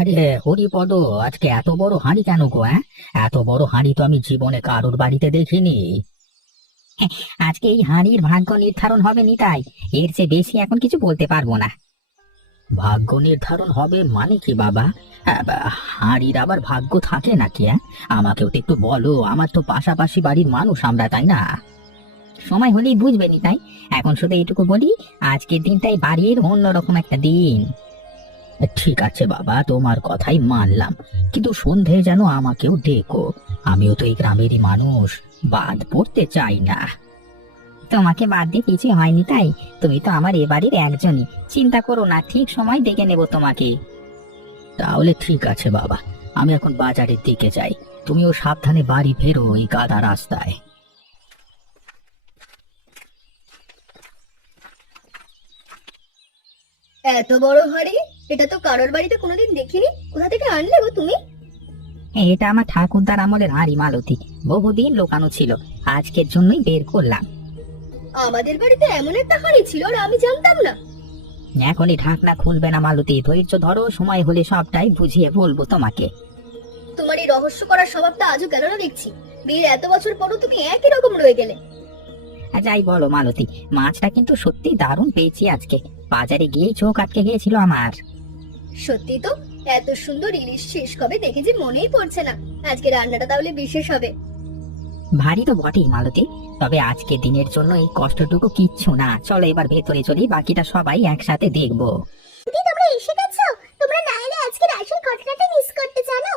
আরে হরিপদ, আজকে এত বড় হাঁড়ি কেন গো? এত বড় হাঁড়ি তো আমি জীবনে কারোর বাড়িতে দেখিনি। আজকে এই হাঁড়ির ভাগ্য নির্ধারণ হবে নিতাই। এর চেয়ে বেশি এখন কিছু বলতে পারবো না। ভাগ্য নির্ধারণ হবে মানে কি বাবা? হাঁড়ির আবার ভাগ্য থাকে নাকি? আমাকেও তো একটু বলো, আমার তো পাশাপাশি বাড়ির মানুষ আমরা, তাই না? সময় হলেই বুঝবে নিতাই। এখন শুধু এইটুকু বলি, আজকের দিনটাই বাড়ির অন্যরকম একটা দিন। ঠিক আছে বাবা, তোমার কথাই মানলাম, কিন্তু সন্ধে যেন আমাকেও ডেকো। আমিও তো এই গ্রামেরই মানুষ, বাদ পড়তে চাই না। তোমাকে বাদ দিয়ে কিছু হয়নি তাই, তুমি তো আমার এ বাড়ির একজনই। চিন্তা করো না, ঠিক সময় ডেকে নেব তোমাকে। তাহলে ঠিক আছে বাবা, আমি এখন বাজারের দিকে যাই। তুমিও সাবধানে বাড়ি ফেরো এই কাদা রাস্তায়। এত বড় হাড়ি! এটা তো কারোর বাড়িতে কোনোদিন দেখিনি। কোথা থেকে আনলে গো তুমি? এটা আমার ঠাকুরদার আমলের হাঁড়ি মালতী, বহুদিন লোকানো ছিল, আজকের জন্যই বের করলাম। আমাদের বাড়িতে এমন একটা হাড়ি ছিল আর আমি জানতাম না। এখনই ঢাকনা খুলবে না মালতী, ধৈর্য ধরো, সময় হলে সবটাই বুঝিয়ে বলবো তোমাকে। তোমার এই রহস্য করার স্বভাবটা আজও গেল না দেখছি। বিয়ের এত বছর পরও তুমি একই রকম রয়ে গেলে। যাই বলো মালতী, মাছটা কিন্তু সত্যি দারুণ পেয়েছি আজকে। বাজারে গিয়ে চোখ আটকে গিয়েছিল আমার। সত্যি তো, এত সুন্দর ইলিশ শেষ কবে দেখেছি মনেই পড়ছে না। আজকে রান্নাটা তাহলে বিশেষ হবে। ভারী তো বটেই মালতী, তবে আজকে দিনের জন্য এই কষ্টটুকু কিচ্ছু না। চলো এবার ভেতরে চলি, বাকিটা সবাই একসাথে দেখবো। দিদি, তোমরা এসে গেছো। তোমরা না এলে আজকের আসল ঘটনাটা মিস করতে জানো।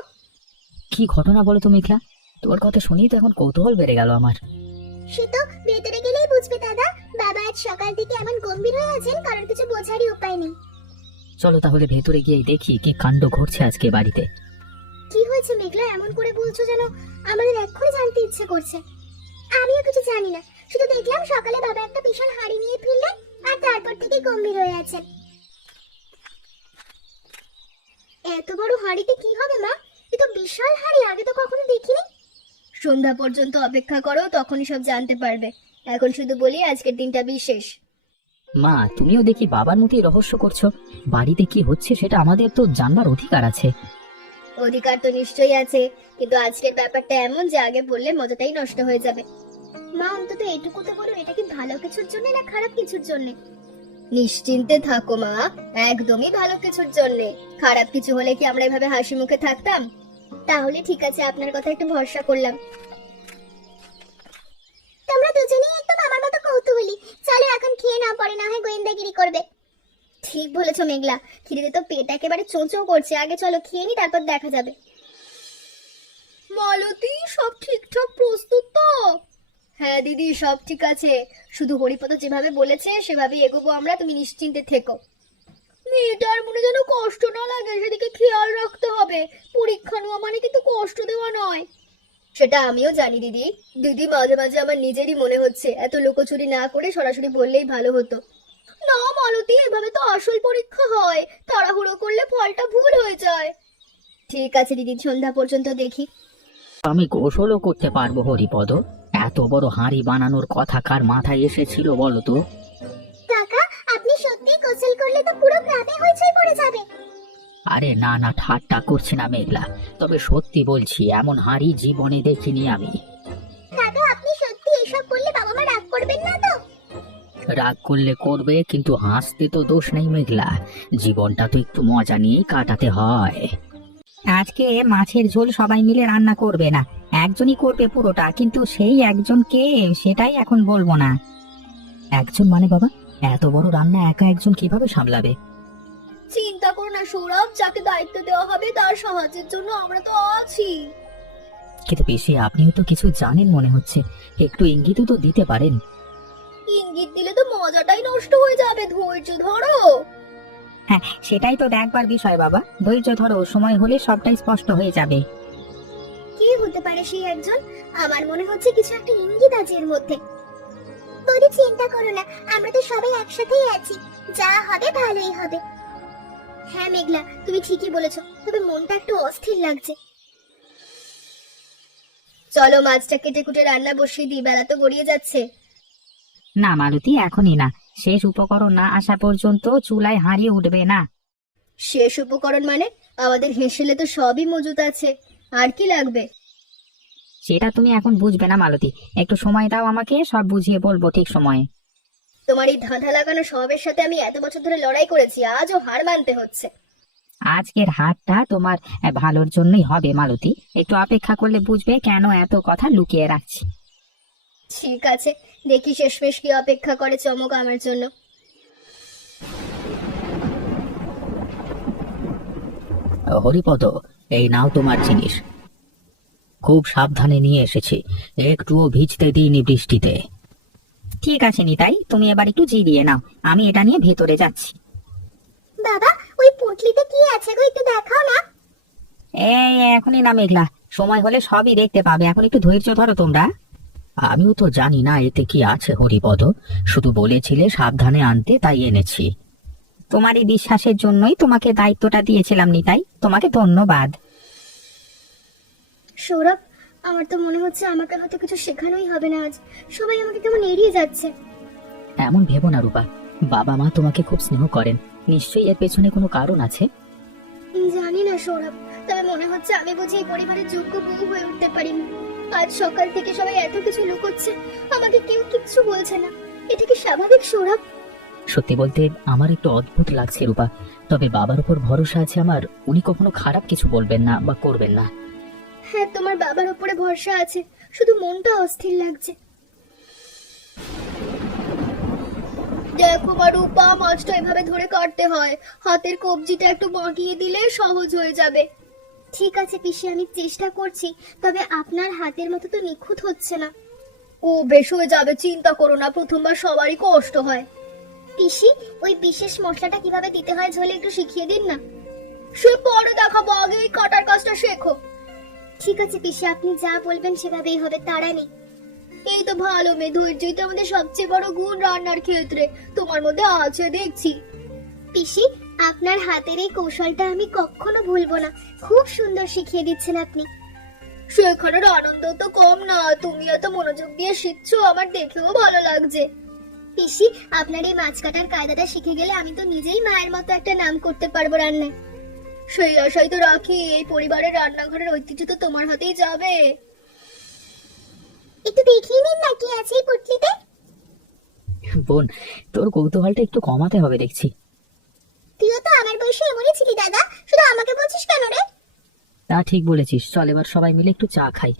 কি ঘটনা বলো তো মেঘলা? তোর কথা শুনিয়ে তো এখন কৌতূহল বেড়ে গেল আমার। সে তো ভেতরে গেলেই বুঝবে দাদা। বাবা আজ সকাল থেকে এমন গম্ভীর হয়ে আছেন, কারণ কিছু বোঝারই উপায় নেই। চলো তাহলে ভেতরে গিয়ে দেখি কি কাণ্ড ঘটছে আজকে বাড়িতে। কি হয়েছে মেঘলা? এমন করে বলছো যেন আমাদের এক্ষুনি জানতে ইচ্ছে করছে। আমিও কিছু জানি না, শুধু দেখলাম সকালে বাবা একটা বিশাল হাড়ি নিয়ে ফিরলেন, আর তারপর থেকে গম্ভীর হয়ে আছেন। এত বড় হাড়িতে কি হবে মা? এ তো বিশাল হাড়ি, আগে তো কখনো দেখিনি। সন্ধ্যা পর্যন্ত অপেক্ষা করো, তখনই সব জানতে পারবে। এখন শুধু বলি আজকের দিনটা বিশেষ। মা, তুমিও দেখি বাবার মতোই রহস্য করছো। বাড়িতে কি হচ্ছে সেটা আমাদের তো জানবার অধিকার আছে। অধিকার তো নিশ্চয়ই আছে, কিন্তু আজকের ব্যাপারটা এমন যে আগে বললে মজাটাই নষ্ট হয়ে যাবে। মা, অন্তত এটুকু তো বলুন, এটা কি ভালো কিছুর জন্য না খারাপ কিছুর জন্য? নিশ্চিন্তে থাকো মা, একদমই ভালো কিছুর জন্য। খারাপ কিছু হলে কি আমরা এভাবে হাসি মুখে থাকতাম? তাহলে ঠিক আছে, আপনার কথা একটু ভরসা করলাম। তোমরা দুজনেই একদম আমার মতো কৌতূহলী। চলো এখন খেয়ে নাও, পরে না হয় গোয়েন্দাগিরি করবে। ঠিক বলেছো মেঘলা, খিদেতে তো পেট একেবারে চোঁচো করছে। আগে চলো খেয়ে নি, তারপর দেখা যাবে। মালতী, সব ঠিকঠাক প্রস্তুত তো? হ্যাঁ দিদি, সব ঠিক আছে। শুধু হরিপদ যেভাবে বলেছে সেভাবেই এগোবো আমরা, তুমি নিশ্চিন্তে থেকো। মেয়েটার মনে যেন কষ্ট না লাগে, সেদিকে খেয়াল রাখতে হবে। পরীক্ষা নেওয়া মানে কিন্তু কষ্ট দেওয়া নয়। সেটা আমিও জানি দিদি। দিদি, মাঝে মাঝে আমার নিজেরই মনে হচ্ছে এত লুকোচুরি না করে সরাসরি বললেই ভালো হতো। না মালতী, এভাবে তো আসল পরীক্ষা হয়, তাড়াহুড়ো করলে ফলটা ভুল হয়ে যায়। ঠিক আছে দিদি, সন্ধ্যা পর্যন্ত দেখি। আমি গোসলও করতে পারবো হরিপদ। এত বড় হাঁড়ি বানানোর কথা কার মাথায় এসেছিল বলো তো? কাকা, আপনি সত্যি গোসল করলে তো পুরো গ্রামে হইচই পড়ে যাবে। আরে না না, ঠাট্টা করছি না মেঘলা, তবে সত্যি বলছি, এমন হাঁড়ি জীবনে দেখিনি আমি। কাকা, আপনি সত্যি এসব করলে বাবা মা রাগ করবেন না তো? রাগ করলে করবে, কিন্তু হাসতে তো দোষ নেই মেঘলা। জীবনটা তো একটু মজা নিয়েই কাটাতে হয়। আজকে মাছের ঝোল সবাই মিলে রান্না করবে না, একজনই করবে পুরোটা, কিন্তু সেই একজন কে সেটাই এখন বলবো না। একজন মানে বাবা, এত বড় রান্না একা একজন কিভাবে সামলাবে? চিন্তা করো না সৌরভ, যাকে দায়িত্ব দেওয়া হবে তার সাহায্যের জন্য আমরা তো আছি। কিন্তু বেশি আপনিও তো কিছু জানেন মনে হচ্ছে, একটু ইঙ্গিতও তো দিতে পারেন। ইঙ্গিত দিলে তো মজাটাই নষ্ট হয়ে যাবে, ধৈর্য ধরো। হ্যাঁ, সেটাই তো দেখবার বিষয় বাবা, ধৈর্য ধরো, সময় হলে সবটাই স্পষ্ট হয়ে যাবে। কি হতে পারে সেই একজন? আমার মনে হচ্ছে কিছু একটা ইঙ্গিত আছে এর মধ্যে। বৌদি, চিন্তা করো না, আমরা তো সবাই একসাথেই আছি, যা হবে ভালোই হবে। হ্যাঁ মেঘলা, তুমি ঠিকই বলেছো, তবে মনটা একটু অস্থির লাগছে। চলো মাছটা কেটে কুটে রান্না বসিয়ে দিই, বেলা তো গড়িয়ে যাচ্ছে। না মালতী, এখনই না, শেষ উপকরণ না আসা পর্যন্ত চুলায় হাঁড়ি উঠবে না। শেষ উপকরণ মানে? আমাদের হেসেলে তো সবই মজুত আছে, আর কি লাগবে? সেটা তুমি এখন বুঝবে না মালতী, একটু সময় দাও আমাকে, সব বুঝিয়ে বলবো ঠিক সময়ে। তোমার এই ধাঁধা লাগানো স্বভাবের সাথে আমি এত বছর ধরে লড়াই করেছি, আজও হার মানতে হচ্ছে। আজকের হাটটা তোমার ভালোর জন্যই হবে মালতী, একটু অপেক্ষা করলে বুঝবে কেন এত কথা লুকিয়ে রাখছি। ঠিক আছে, দেখি শেষমেশ কি অপেক্ষা করে চমক আমার জন্য। হরিপদ, এই নাও তোমার জিনিস, খুব সাবধানে নিয়ে এসেছি, একটুও ভিজতে দিইনি বৃষ্টিতে। ঠিক আছে নিতাই, তুমি এবার একটু জিরিয়ে নাও, আমি এটা নিয়ে ভেতরে যাচ্ছি। বাবা, ওই পুঁটলিতে কি আছে গো, একটু দেখাও না। এই এখনই না মেঘলা, সময় হলে সবই দেখতে পাবে, এখন একটু ধৈর্য ধরো তোমরা। আমিও তো জানি না এতে কি আছে হরিপদ, শুধু বলেছিলে সাবধানে আনতে, তাই এনেছি। তোমার এই বিশ্বাসের জন্যই তোমাকে দায়িত্বটা দিয়েছিলাম নিতাই, তোমাকে ধন্যবাদ। সৌরভ, আমার তো মনে হচ্ছে আমাকে হয়তো কিছু শেখানোই হবে না আজ। সবাই আমাকে কেমন এড়িয়ে যাচ্ছে। এমন ভেবো না রূপা, বাবা মা তোমাকে খুব স্নেহ করেন, নিশ্চয়ই এর পেছনে কোনো কারণ আছে। জানি না সৌরভ, তবে মনে হচ্ছে আমি বুঝি এই পরিবারের যোগ্য বউ হয়ে উঠতে পারিনি। আজ সকাল থেকে সবাই এত কিছু লুকোচ্ছে, আমাকে কেউ কিচ্ছু বলছে না। এটা কি স্বাভাবিক সৌরভ? সত্যি বলতে আমার একটু অদ্ভুত লাগছে রূপা, তবে বাবার উপর ভরসা আছে আমার, উনি কখনো খারাপ কিছু বলবেন না বা করবেন না। হ্যাঁ, তোমার বাবার উপরে ভরসা আছে, শুধু মনটা অস্থির লাগছে। দেখো মা রূপা, মাছটা এভাবে ধরে কাটতে হয়, হাতের কবজিটা একটু বাঁকিয়ে দিলে সহজ হয়ে যাবে। ঠিক আছে পিসি, আমি চেষ্টা করছি, তবে আপনার হাতের মতো তো নিখুঁত হচ্ছে না। ও বেশ হয়ে যাবে, চিন্তা করো না, প্রথমবার সবারই কষ্ট হয়। পিসি, ওই বিশেষ মশলাটা কিভাবে দিতে হয় ঝোলে একটু শিখিয়ে দিন না। সে পরে দেখাবো, আগে এই কাটার কাজটা শেখো। ঠিক আছে পিসি, আপনি যা বলবেন সেভাবেই হবে, তাড়া নেই। এই তো ভালো মেয়ে, ধৈর্যই তো আমাদের সবচেয়ে বড় গুণ রান্নার ক্ষেত্রে, তোমার মধ্যে আছে দেখছি। পিসি, আপনার হাতের এই কৌশলটা আমি কখনো ভুলবো না, খুব সুন্দর শিখিয়ে দিচ্ছেন আপনি। শেখানোর আনন্দ তো কম না, তুমি এত মনোযোগ দিয়ে শিখছো, আমার দেখেও ভালো লাগছে। পিসি, আপনার এই মাছ কাটার কায়দাটা শিখে গেলে আমি তো নিজেই মায়ের মতো একটা নাম করতে পারবো রান্নায়। সেই আশাই তো রাখি, এই পরিবারের রান্নাঘরের ঐতিহ্য তো তোমার হাতেই যাবে। একটু দেখিয়ে নিন না কি আছে এই পুটলিতে। বোন, তোর কৌতূহলটা একটু কমাতে হবে দেখছি। তুইও তো আমার বয়সে এমনই ছিলি দাদা, শুধু আমাকে বলছিস কেন রে? তা ঠিক বলেছিস, চল এবার সবাই মিলে একটু চা খাই।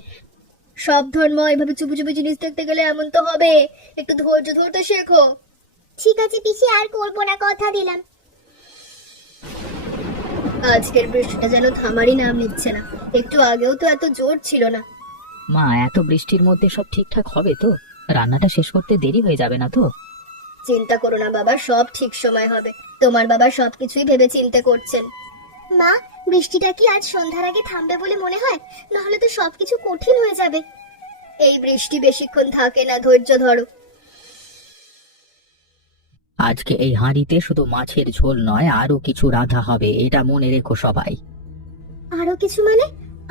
সব ধর্ম এভাবে চুপি চুপি জিনিস দেখতে গেলে এমন তো হবে, একটু ধৈর্য ধরতে শেখো। ঠিক আছে পিসি, আর করবো না, কথা দিলাম। আজকের বৃষ্টিটা যেন থামারই নাম নিচ্ছে না, একটু আগেও তো এত জোর ছিল না। মা, এত বৃষ্টির মধ্যে সব ঠিকঠাক হবে তো? রান্নাটা শেষ করতে দেরি হয়ে যাবে না তো? চিন্তা করো না বাবা, সব ঠিক সময় হবে। তোমার বাবা সবকিছুই ভেবে চিন্তে করছেন। মা, বৃষ্টিটা কি আজ সন্ধ্যার আগে থামবে বলে মনে হয়? নাহলে তো সবকিছু কঠিন হয়ে যাবে। এই বৃষ্টি বেশিক্ষণ থাকে না, ধৈর্য ধরো। আজকে এই হাঁড়িতে শুধু মাছের ঝোল নয়, আরো কিছু রাধা হবে, এটা মনে রেখো সবাই। আরো কিছু মানে?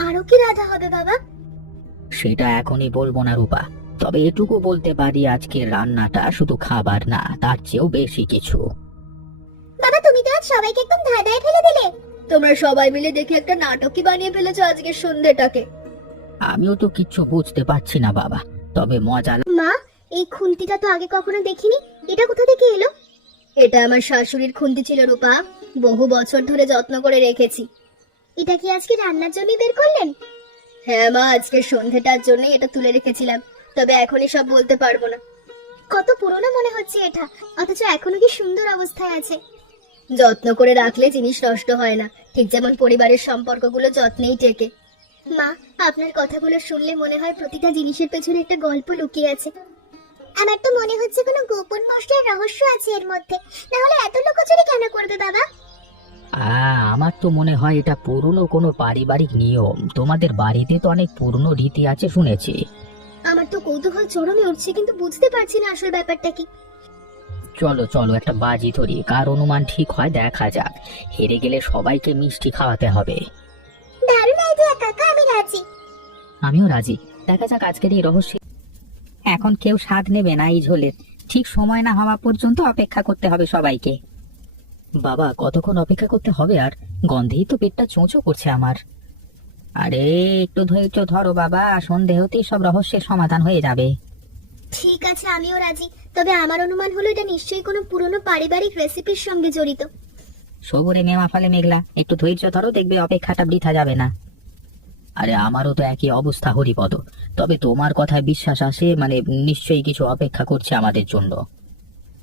আরো কি রাধা হবে বাবা? সেটা এখনই বলবো না রূপা, তবে এটুকু বলতে পারি আজকের রান্নাটা শুধু খাবার না, তার চেয়েও বেশি কিছু। বাবা, তুমি তো আজ সবাইকে একদম ধাঁধায় ফেলে দিলে। তোমরা সবাই মিলে দেখে একটা নাটকই বানিয়ে ফেলেছো আজকের সন্ধ্যাটাকে। আমিও তো কিচ্ছু বুঝতে পারছি না বাবা, তবে মজা মা, এই খুন্তিটা তো আগে কখনো দেখিনি, এটা কোথা থেকে এলো? এটা আমার শাশুড়ির খুন্তি ছিল রূপা, বহু বছর ধরে যত্ন করে রেখেছি। এটা কি আজকে রান্নার জন্য বের করলেন? হ্যাঁ মা, আজকে সন্ধ্যাটার জন্য এটা তুলে রেখেছিলাম, তবে এখনই সব বলতে পারবো না। কত পুরনো মনে হচ্ছে এটা, অথচ এখনো কি সুন্দর অবস্থায় আছে। যত্ন করে রাখলে জিনিস নষ্ট হয় না, ঠিক যেমন পরিবারের সম্পর্কগুলো যত্নেই টেকে। মা, আপনার কথাগুলো শুনলে মনে হয় প্রতিটা জিনিসের পেছনে একটা গল্প লুকিয়ে আছে। আমার তো মনে হচ্ছে কোনো গোপন মশলার রহস্য আছে এর মধ্যে, না হলে এত লুকোচুরি কেন করবে বাবা? আমার তো মনে হয় এটা পুরনো কোনো পারিবারিক নিয়ম, তোমাদের বাড়িতে তো অনেক পুরনো রীতি আছে শুনেছি। আমার তো কৌতূহল চরমে উঠছে, কিন্তু বুঝতে পারছি না আসল ব্যাপারটা কি। চলো চলো একটা বাজি ধরি, কার অনুমান ঠিক হয় দেখা যাক, হেরে গেলে সবাইকে মিষ্টি খাওয়াতে হবে। দারুণ আইডিয়া কাকা, আমি রাজি। আমিও রাজি, দেখা যাক আজকের এই রহস্য। এখন কেউ স্বাদ নেবে না এই ঝোলের, ঠিক সময় না হওয়া পর্যন্ত অপেক্ষা করতে হবে সবাইকে। বাবা, কতক্ষণ অপেক্ষা করতে হবে আর? গন্ধেই তো পেটটা চোঁচো করছে আমার। আরে, একটু ধৈর্য ধরো বাবা, সন্ধে হতেই সব রহস্যের সমাধান হয়ে যাবে। ঠিক আছে, আমিও রাজি। তবে আমার অনুমান হলো এটা নিশ্চয়ই কোনো পুরনো পারিবারিক রেসিপির সঙ্গে জড়িত। সবুরে মেওয়া ফলে মেঘলা, একটু ধৈর্য ধরো, দেখবে অপেক্ষাটা বৃথা যাবে না। আরে, আমারও তো একই অবস্থা হরিপদ। তবে তোমার কথায় বিশ্বাস আসে, মানে নিশ্চয়ই কিছু অপেক্ষা করছে আমাদের জন্য।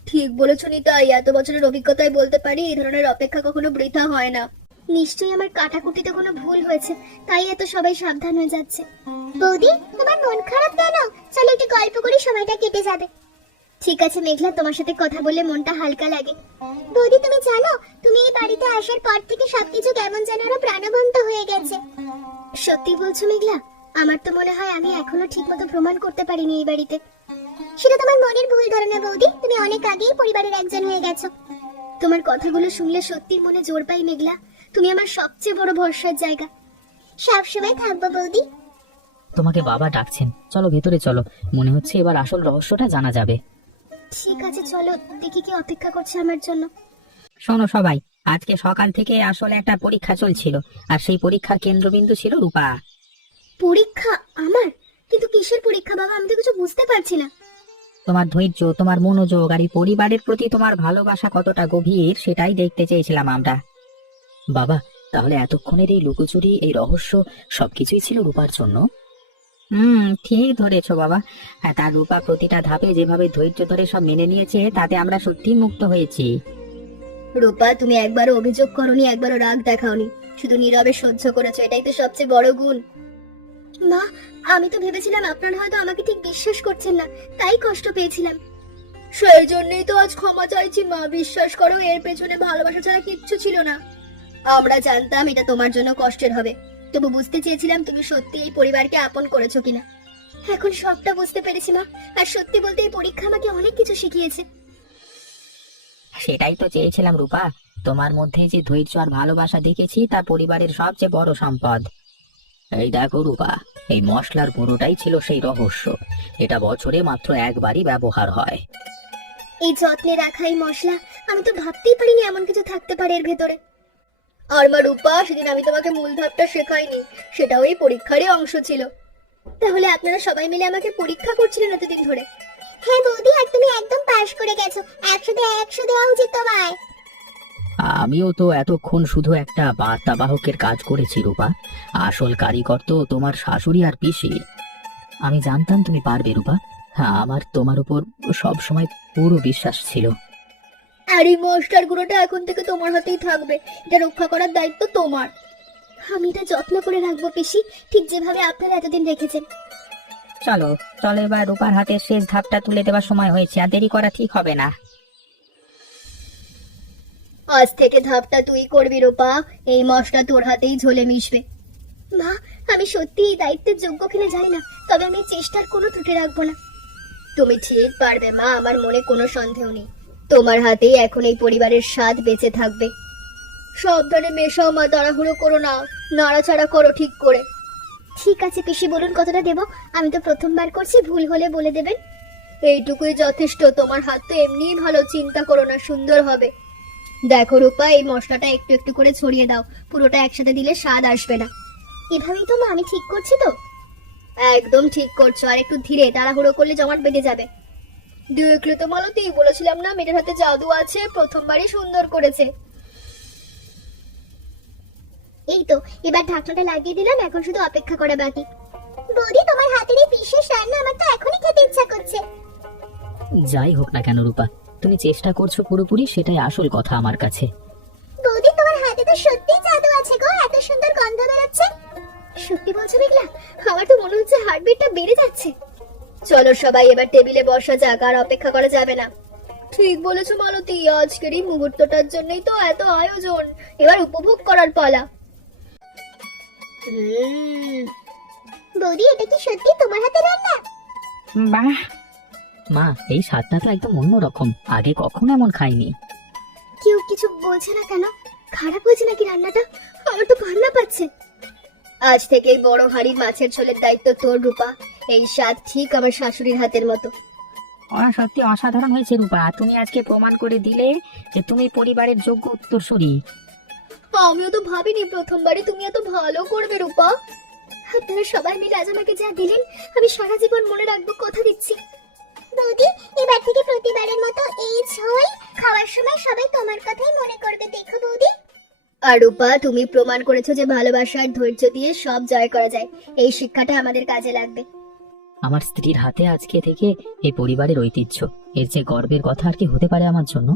ঠিক বলেছ নিতাই, এত বছরের অভিজ্ঞতায় বলতে পারি এই ধরনের অপেক্ষা কখনো বৃথা হয় না। নিশ্চয়ই আমার কাটাকুটিতে কোনো ভুল হয়েছে, তাই এত সবাই সাবধান হয়ে যাচ্ছে। বৌদি, তোমার মন খারাপ কেন? চলো একটু গল্প করি, সময়টা কেটে যাবে। ঠিক আছে মেঘলা, তোমার সাথে কথা বলে মনটা হালকা লাগে। বৌদি, তুমি জানো, তুমি এই বাড়িতে আসার পর থেকে সবকিছু কেমন যেন আরো প্রাণবন্ত হয়ে গেছে। সত্যি বলছো মেঘলা? আমার তো মনে হয় আমি এখনো ঠিকমতো প্রমাণ করতে পারিনি এই বাড়িতে। সেটা তোমার মনের ভুল ধারণা বৌদি, তুমি অনেক আগেই পরিবারের একজন হয়ে গেছো। তোমার কথাগুলো শুনলে সত্যি মনে জোর পাই মেঘলা। তুমি আমার সবচেয়ে বড় ভরসার জায়গা। সবসময় থাকবো বৌদি। তোমাকে বাবা ডাকছেন, চলো ভেতরে চলো। মনে হচ্ছে এবার আসল রহস্যটা জানা যাবে। ঠিক আছে, চলো দেখি কি অপেক্ষা করছে আমার জন্য। শোনো সবাই, আজকে সকাল থেকে আসলে একটা পরীক্ষা চলছিল, আর সেই পরীক্ষার কেন্দ্রবিন্দু ছিল রূপা। পরীক্ষা? আমার? কিন্তু কিসের পরীক্ষা বাবা? আমি তো কিছু বুঝতে পারছি না। তোমার ধৈর্য, তোমার মনোযোগ আর এই পরিবারের প্রতি তোমার ভালোবাসা কতটা গভীর সেটাই দেখতে চেয়েছিলাম আমরা। বাবা, তাহলে এতক্ষণের এই লুকোচুরি, এই রহস্য সবকিছুই ছিল রূপার জন্য? ঠিক ধরেছো বাবা। হ্যাঁ, তার রূপা প্রতিটা ধাপে যেভাবে ধৈর্য ধরে সব মেনে নিয়েছে, তাতে আমরা সত্যি মুক্ত হয়েছি। রূপা, তুমি একবারও অভিযোগ করনি, একবারও রাগ দেখাওনি, শুধু নীরবে সহ্য করেছো, এটাই তো সবচেয়ে বড় গুণ। মা, আমি তো ভেবেছিলাম আপনারা হয়তো আমাকে ঠিক বিশ্বাস করছেন না, তাই কষ্ট পেয়েছিলাম। সেই জন্যই তো আজ ক্ষমা চাইছি মা। বিশ্বাস করো, এর পেছনে ভালোবাসা ছাড়া কিচ্ছু ছিল না। আমরা জানতাম এটা তোমার জন্য কষ্টের হবে, তবু বুঝতে চেয়েছিলাম তুমি সত্যি এই পরিবারকে আপন করেছো কিনা। এখন সবটা বুঝতে পেরেছি মা। আর সত্যি বলতে এই পরীক্ষা আমাকে অনেক কিছু শিখিয়েছে। সেটাই তো চেয়েছিলাম রূপা। তোমার মধ্যে যে ধৈর্য আর ভালোবাসা দেখেছি, তা পরিবারের সবচেয়ে বড় সম্পদ। এই দেখো রূপা, এই মশলার পুরোটাই ছিল সেই রহস্য। এটা বছরে মাত্র একবারই ব্যবহার হয়। এই যত্নে রাখা এই মশলা, আমি তো ভাবতেই পারিনি এমন কিছু থাকতে পারে এর ভেতরে। আর মা রূপা, সেদিন আমি তোমাকে মূল ধাপটা শেখাইনি, সেটাও এই পরীক্ষারই অংশ ছিল। তাহলে আপনারা সবাই মিলে আমাকে পরীক্ষা করছিলেন এতদিন ধরে? হ্যাঁ বৌদি, আর তুমি একদম পাশ করে গেছো। 100 দেওয়া উচিত তোমায়। আমিও তো এতক্ষণ শুধু একটা বার্তাবাহকের কাজ করেছি রূপা। আসল কারিগর তো তোমার শাশুড়ি আর পিসি। আমি জানতাম তুমি পারবে রূপা। হ্যাঁ, আমার তোমার উপর সব সময় পুরো বিশ্বাস ছিল। আর এই মশলার গুঁড়োটা এখন থেকে তোমার হাতেই থাকবে, এটা রক্ষা করার দায়িত্ব তোমার। আমি এটা যত্ন করে রাখবো পিসি, ঠিক যেভাবে আপনারা এতদিন রেখেছেন। চলো চলো, এবার রূপার হাতের শেষ ধাপটা তুলে দেওয়ার সময় হয়েছে, আর দেরি করা ঠিক হবে না। আজ থেকে ধাপটা তুই করবি রূপা, এই মশলা তোর হাতেই ঝোলে মিশবে। মা, আমি সত্যি এই দায়িত্বের যোগ্য কিনা জানি না, তবে আমি চেষ্টার কোনো ত্রুটি রাখবো না। তুমি ঠিক পারবে মা, আমার মনে কোনো সন্দেহ নেই। তোমার হাতেই এখন এই পরিবারের স্বাদ বেঁচে থাকবে। সাবধানে মেশাও মা, তাড়াহুড়ো করো না, নাড়াচাড়া করো ঠিক করে। ঠিক আছে পিসি, বলুন কতটা দেব? আমি তো প্রথমবার করছি, ভুল হলে বলে দেবেন। এইটুকুই যথেষ্ট, তোমার হাত তো এমনিই ভালো, চিন্তা করো না, সুন্দর হবে। দেখো রূপা, এই মশলাটা একটু একটু করে ছড়িয়ে দাও, পুরোটা একসাথে দিলে স্বাদ আসবে না। এভাবেই তো মা, আমি ঠিক করছি তো? একদম ঠিক করছো, আর একটু ধীরে, তাড়াহুড়ো করলে জমাট বেঁধে যাবে। দেখলে তো মালতী, বলেছিলাম না মেয়েটার হাতে জাদু আছে, প্রথমবারই সুন্দর করেছে। এই তো, এবার ঢাকনাটা লাগিয়ে দিলাম, এখন শুধু অপেক্ষা করা বাকি। বৌদি, তোমার হাতের এই বিশেষ রান্না আমার তো এখনই খেতে ইচ্ছা করছে। যাই হোক না কেন রূপা, তুমি চেষ্টা করছো পুরোপুরি, সেটাই আসল কথা আমার কাছে। বৌদি, তোমার হাতে তো সত্যিই জাদু আছে গো, এত সুন্দর গন্ধ বেরোচ্ছে। সত্যি বলছো মেঘলা? আমার তো মনে হচ্ছে হার্টবিটটা বেড়ে যাচ্ছে। চলো সবাই, এবার টেবিলে বসা যাক, আর অপেক্ষা করা যাবে না। ঠিক বলেছো মালতী, আজকের এই মুহূর্তটার জন্যই তো এত আয়োজন, এবার উপভোগ করার পালা। বৌদি, এটা কি সত্যি তোমার হাতে রান্না? বাহ মা, এই স্বাদটা তো একদম অন্যরকম, আগে কখনো এমন খাইনি। কেউ কিছু বলছে না কেন? খারাপ হয়েছে নাকি রান্নাটা? আমার তো কান্না পাচ্ছে। আজ থেকে এই বড় হাড়ির মাছের ঝোলের দায়িত্ব তোর রূপা। এই স্বাদ ঠিক আমার শাশুড়ির হাতের মতো। ওরা সত্যি অসাধারণ হয়েছে রূপা, তুমি আজকে প্রমাণ করে দিলে যে তুমি পরিবারের যোগ্য উত্তরসূরি। আমিও তো ভাবিনি প্রথমবারই তুমি এত ভালো করবে রূপা। আপনারা সবাই মিলে আজ আমাকে যা দিলেন আমি সারা জীবন মনে রাখবো, কথা দিচ্ছি। বৌদি, এবার থেকে প্রতিবারের মতো এই ঝোল খাওয়ার সময় সবাই তোমার কথাই মনে করবে, দেখো বৌদি। আর রূপা, তুমি প্রমাণ করেছো যে ভালোবাসা আর ধৈর্য দিয়ে সব জয় করা যায়। এই শিক্ষাটা আমাদের কাজে লাগবে। আমার স্ত্রীর হাতে আজকে থেকে এই পরিবারের ঐতিহ্য, এর যে গর্বের কথা আর কি হতে পারে আমার জন্য।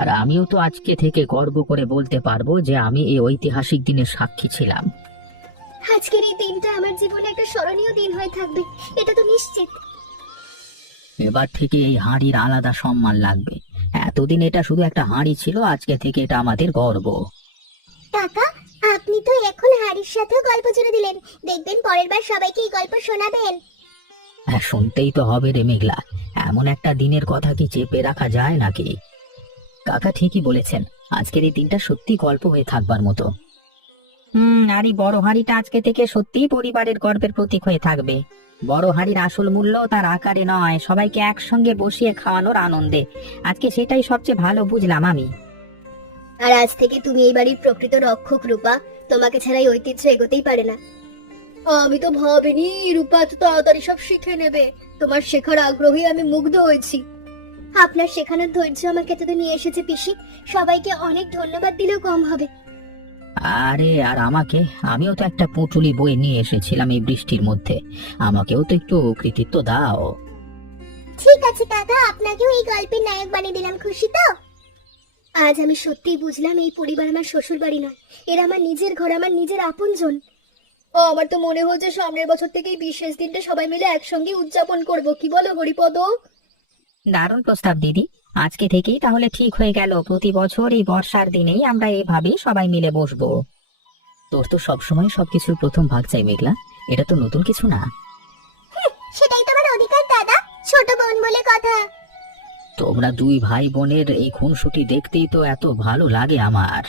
আর আমিও তো আজকে থেকে গর্ব করে বলতে পারবো যে আমি এই ঐতিহাসিক দিনের সাক্ষী ছিলাম। আজকের এই দিনটা আমার জীবনে একটা স্মরণীয় দিন হয়ে থাকবে, এটা তো নিশ্চিত। এবার থেকে এই হাঁড়ির আলাদা সম্মান লাগবে। এতদিন এটা শুধু একটা হাঁড়ি ছিল, আজকে থেকে এটা আমাদের গর্ব। কাকা, আপনি তো এখন হাড়ির সাথেও গল্প জুড়ে দিলেন, দেখবেন পরের বার সবাইকে এই গল্প শোনাবেন। হ্যাঁ, শুনতেই তো হবে রে মেঘলা, এমন একটা দিনের কথা কি চেপে রাখা যায় নাকি? কাকা ঠিকই বলেছেন, আজকের এই দিনটা সত্যি গল্প হয়ে থাকবার মতো। আর এই বড় হাঁড়িটা আজকে থেকে সত্যি পরিবারের গর্বের প্রতীক হয়ে থাকবে। বড় হাঁড়ির আসল মূল্য তার আকারে নয়, সবাইকে একসঙ্গে বসিয়ে খাওয়ানোর আনন্দে। আজকে সেটাই সবচেয়ে ভালো বুঝলাম আমি। আর আজ থেকে তুমি এই বাড়ির প্রকৃত রক্ষক রূপা, তোমাকে ছাড়া এই ঐতিহ্য এগোতেই পারে না। আমি তো ভাবিনি রূপা এত তাড়াতাড়ি সব শিখে নেবে। তোমার শেখার আগ্রহে আমি মুগ্ধ হয়েছি। আপনার শেখানোর ধৈর্য আমাকে এতদূর নিয়ে এসেছে পিসি, সবাইকে অনেক ধন্যবাদ দিলেও কম হবে। আরে আর আমাকে, আমিও তো একটা পুঁটুলি বই নিয়ে এসেছিলাম এই বৃষ্টির মধ্যে, আমাকেও তো একটু কৃতিত্ব দাও। ঠিক আছে কাকা, আপনাকেও এই গল্পের নায়ক বানিয়ে দিলাম, খুশি তো? আজ আমি সত্যিই বুঝলাম এই পরিবার আমার শ্বশুর বাড়ি নয়, এরা আমার নিজের ঘর, আমার নিজের আপনজন। আমার তো মনে হচ্ছে সামনের বছর থেকে এই বিশেষ দিনটা সবাই মিলে একসঙ্গে উদযাপন করব, কি বলো হরিপদ? দারুণ প্রস্তাব দিদি, আজকে থেকেই তাহলে ঠিক হয়ে গেল, প্রতি বছর এই বর্ষার দিনেই আমরা এভাবেই সবাই মিলে বসবো। তোর তো সবসময় সবকিছুর প্রথম ভাগ চাই মেঘলা, এটা তো নতুন কিছু না। সেটাই তো আমার অধিকার দাদা, ছোট বোন বলে কথা। তোমরা দুই ভাই বোনের এই খুনসুটি দেখতেই তো এত ভালো লাগে আমার।